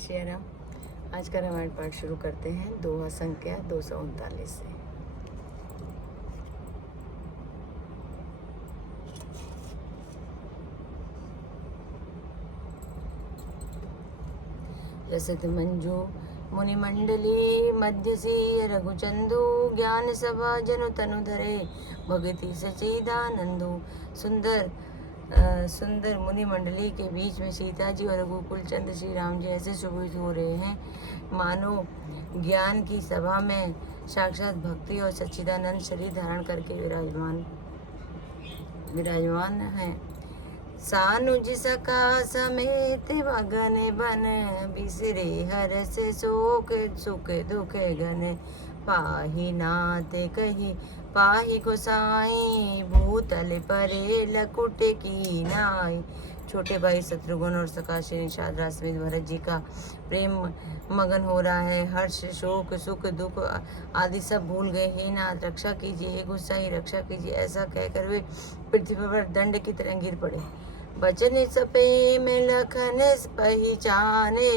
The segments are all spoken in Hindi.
श्री राम। आज का रामायण पाठ शुरू करते हैं दोहा संख्या 239 से। रसत मंजू मुनि मंडली मध्यसी रघुचंदू ज्ञान सभा जनु तनु धरे भगति सचिदानंदू। सुंदर मुनि मंडली के बीच में सीता जी और रघुकुल चंद श्री राम जी ऐसे शोभित हो रहे हैं मानो ज्ञान की सभा में साक्षात भक्ति और सच्चिदानंद शरीर धारण करके विराजमान हैं। सानुज सका समेत मगन बन बिसरे हरस शोक सुख दुख गन पाहि नाथ कही पाहि गोसाई भूतल परे लकुट की नाई। छोटे भाई शत्रुघ्न और सका श्री निषाद समेत भरत जी का प्रेम मगन हो रहा है। हर्ष शोक सुख दुख आदि सब भूल गए। हे नाथ रक्षा कीजिए, हे गोसाई रक्षा कीजिए, ऐसा कहकर वे पृथ्वी पर दंड की तरह गिर पड़े। बचन सपे में लखन पहचाने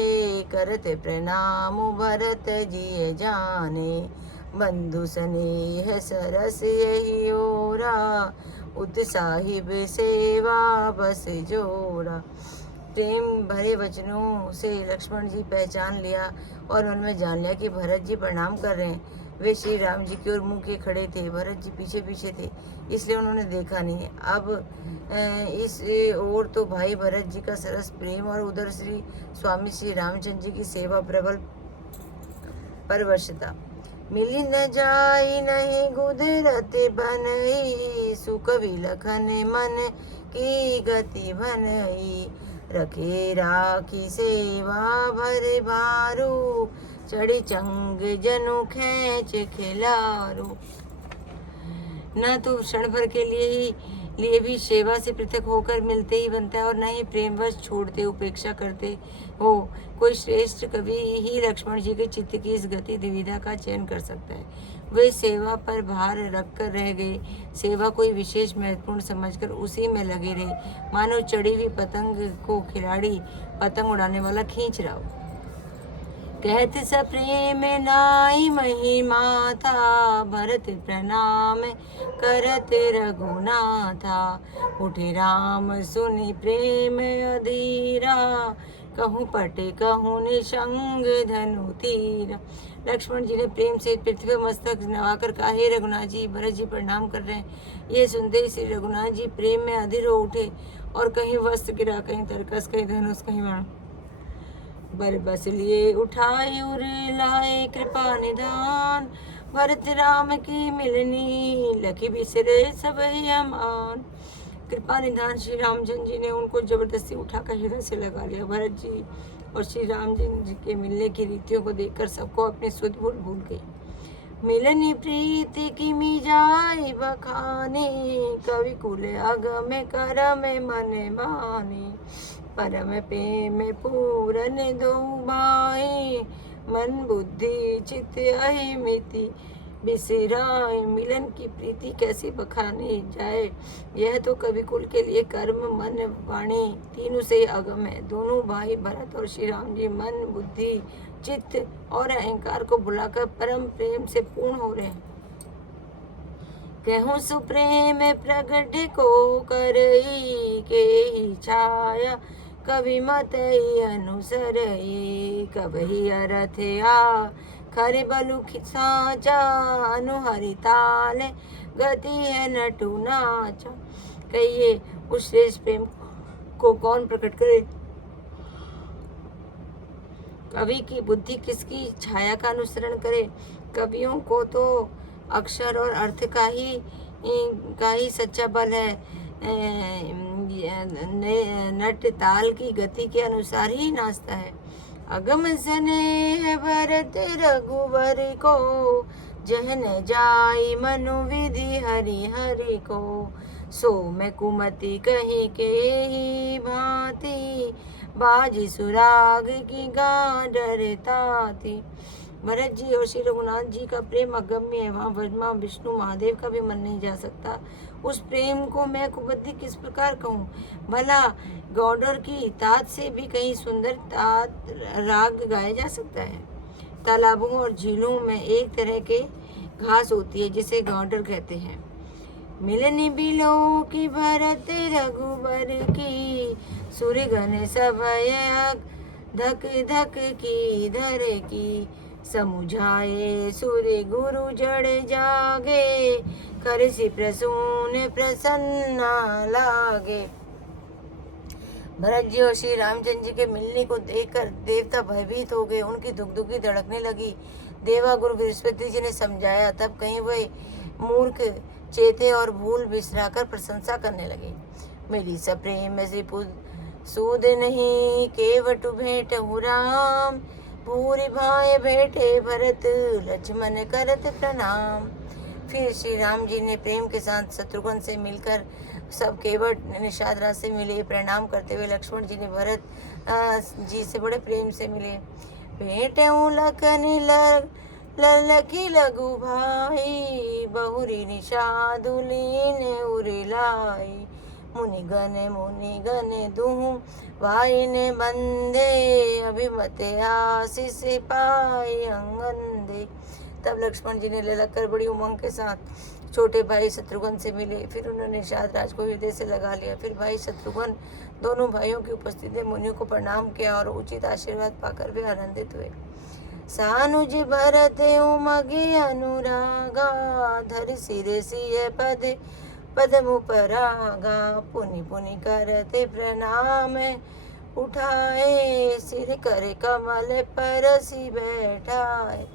करते प्रणाम भरत जी जाने। बंधु स्नेह सरस यही ओरा उत्साहिब सेवा बस जोड़ा। प्रेम भरे वचनों से लक्ष्मण जी पहचान लिया और मन में जान लिया कि भरत जी प्रणाम कर रहे हैं। वे श्री राम जी की ओर मुंह के खड़े थे, भरत जी पीछे पीछे थे, इसलिए उन्होंने देखा नहीं। अब इस ओर तो भाई भरत जी का सरस प्रेम और उधर श्री स्वामी श्री रामचंद्र जी की सेवा प्रबल परवशता। मिली न जाई नहीं गुदरत बनई सुख विलखन मन की गति बनई। रखे राखी सेवा भर भारू चढ़ी चंग जनु खेच खिलारू। न तो क्षण भर के लिए भी सेवा से पृथक होकर मिलते ही बनता है और न ही प्रेमवश छोड़ते उपेक्षा करते हो। कोई श्रेष्ठ कवि ही लक्ष्मण जी के चित्त की इस गति द्विविधा का चयन कर सकता है। वे सेवा पर भार रखकर रह गए, सेवा कोई विशेष महत्वपूर्ण समझकर उसी में लगे रहे, मानो चढ़ी हुई पतंग को खिलाड़ी पतंग उड़ाने वाला खींच रहा हो। कहत सप्रेम नाई महिमा था भरत प्रणाम करत रघुनाथा। उठे राम सुनि प्रेम अधीरा कहूँ पटे कहूँ निशंग धनु तीरा। लक्ष्मण जी ने प्रेम से पृथ्वी मस्तक नवाकर कहा, हे रघुनाथ जी, भरत जी प्रणाम कर रहे हैं। ये सुनते ही श्री रघुनाथ जी प्रेम में अधीर हो उठे और कहीं वस्त्र गिरा, कहीं तरकस, कहीं धनुष, कहीं बाण बर बस लिए उठाए उर लाए कृपा निधान। भरत राम की मिलनी लखी बिसरे सब अमान। कृपा निधान श्री रामचंद्र जी ने उनको जबरदस्ती उठाकर हृदय से लगा लिया। भरत जी और श्री रामचंद्र जी के मिलने की रीतियों को देखकर सबको अपनी सुध बुध भूल गई। मिलनी प्रीति की मिजाई बखानी कवि कुल अगम करम मन मानी। परम प्रेम पूरन दो भाई मन बुद्धि चित्त अहिमिति बिसराय। मिलन की प्रीति कैसी बखानी जाए, यह तो कवि कुल के लिए कर्म मन वाणी तीनों से अगम है। दोनों भाई भरत और श्री राम जी मन बुद्धि चित्त और अहंकार को बुलाकर परम प्रेम से पूर्ण हो रहे हैं। कहूँ सुप्रेम प्रगट को करई के ही छाया कवि मत अनुसर कबही अरथ आ खरे बलु साचा अनुहरि ताल गति है नटु नाचा। कहिए उस श्रेष्ठ प्रेम को कौन प्रकट करे? कवि की बुद्धि किसकी छाया का अनुसरण करे? कवियों को तो अक्षर और अर्थ का ही सच्चा बल है। नट ताल की गति के अनुसार ही नाचता है। अगम स्नेह भरत रघुवर को जहन जाई मनु विधि हरि हरि को। सो मैं कुमति कही के ही भांति बाजी सुराग की गा डरता थी। भरत जी और श्री रघुनाथ जी का प्रेम अगम्य है, वहाँ ब्रह्मा विष्णु महादेव का भी मन नहीं जा सकता। उस प्रेम को मैं कुबद्दी किस प्रकार कहूँ। भला गौडर की तात से भी कहीं सुंदर तात राग गाया जा सकता है। तालाबों और झीलों में एक तरह के घास होती है जिसे गौडर कहते हैं। मिलनी बिलो की भरत रघुबर की, सूर्यगण सभय धक धक की धर की, समुझाए सूर्य गुरु जड़ जागे, कर सी प्रसून प्रसन्ना लागे। भरत जी और श्री रामचंद्र जी के मिलने को देखकर देवता भयभीत हो गए, उनकी दुखी धड़कने लगी। देवा गुरु बृहस्पति जी ने समझाया, तब कहीं वह मूर्ख चेते और भूल बिसराकर प्रशंसा करने लगे। मेरी सप्रेम से सूद नहीं, केवट भेंट राम, भूरि भाई भेंटे भरत, लक्ष्मण करत प्रणाम। फिर श्री राम जी ने प्रेम के साथ शत्रुघ्न से मिलकर सब केवट निषाद राज से मिले। प्रणाम करते हुए लक्ष्मण जी ने भरत जी से बड़े प्रेम से मिले। भेंट लखनी लखी लघु भाई, बहुरी निषादुलीन उरिलाई, मुनि गण दुहु भाई ने बंदे, अभिमत आशीष पाई अंगन दे। तब लक्ष्मण जी ने ललक कर बड़ी उमंग के साथ छोटे भाई शत्रुघ्न से मिले। फिर उन्होंने निषाद राज को हृदय से लगा लिया। फिर भाई शत्रुघ्न दोनों भाइयों की उपस्थिति में मुनियों को प्रणाम किया और उचित आशीर्वाद पाकर वे आनंदित हुए। सानुज भरत उमगे अनुरागा, धर सिर सिय पद पदमु परागा, पुनि पुनि करते प्रणाम उठाए, सिर कर कमल परसी बैठाए।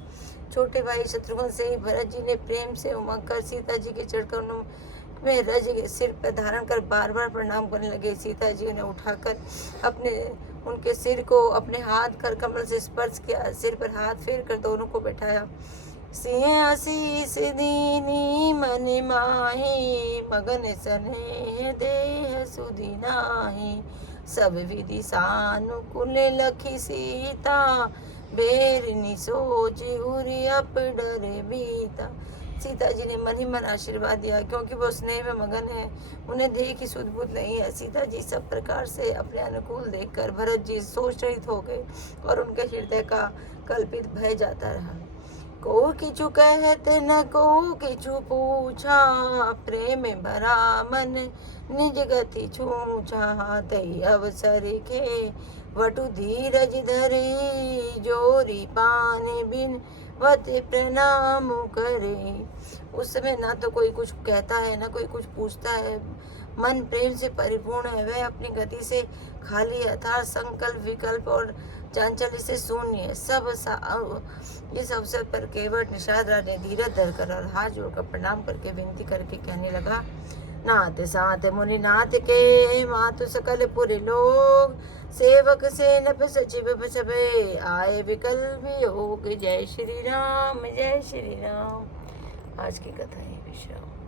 छोटे भाई शत्रुघ्न से ही भरत जी ने प्रेम से उमंग कर सीता जी के चढ़कर में रज सिर पर धारण कर बार बार प्रणाम करने लगे। सीता जी ने उठाकर उनके सिर को अपने हाथ कर कमल से स्पर्श किया, सिर पर हाथ फेर कर दोनों को बैठाया। सिंह आशीष दीनी मन माही, मगन स्नेह देह सुधि नाही, सब विधि सानुकूल लखी सीता, बेरनी सोच उरी अप डर बीता। सीता जी ने मन ही मन आशीर्वाद दिया, क्योंकि वो स्नेह में मगन है, उन्हें देह की सुध बुध नहीं है। सीता जी सब प्रकार से अपने अनुकूल देखकर भरत जी सोच रहित हो गए और उनके हृदय का कल्पित भय जाता रहा। को किचु कहते न को किचु पूछा, प्रेम भरा मन निज गति छूछा, तई अवसर के वटु धीरज धरी, जोरी पाने बिन वत प्रणाम करे। उस समय ना तो कोई कुछ कहता है ना कोई कुछ पूछता है, मन प्रेम से परिपूर्ण है। वह अपनी गति से खाली अर्थात संकल्प विकल्प और चांचल्य से शून्य है। इस अवसर पर केवट निषाद राज ने धीरज धरकर और हाथ जोड़कर प्रणाम करके विनती करके कहने लगा, नाथ साथ मुनि नाथ के, मातु सकल पुर लोग, सेवक से नभ सचिव सबे, आए विकल वियोग। जय श्री राम जय श्री राम। आज की कथा है विश्राम।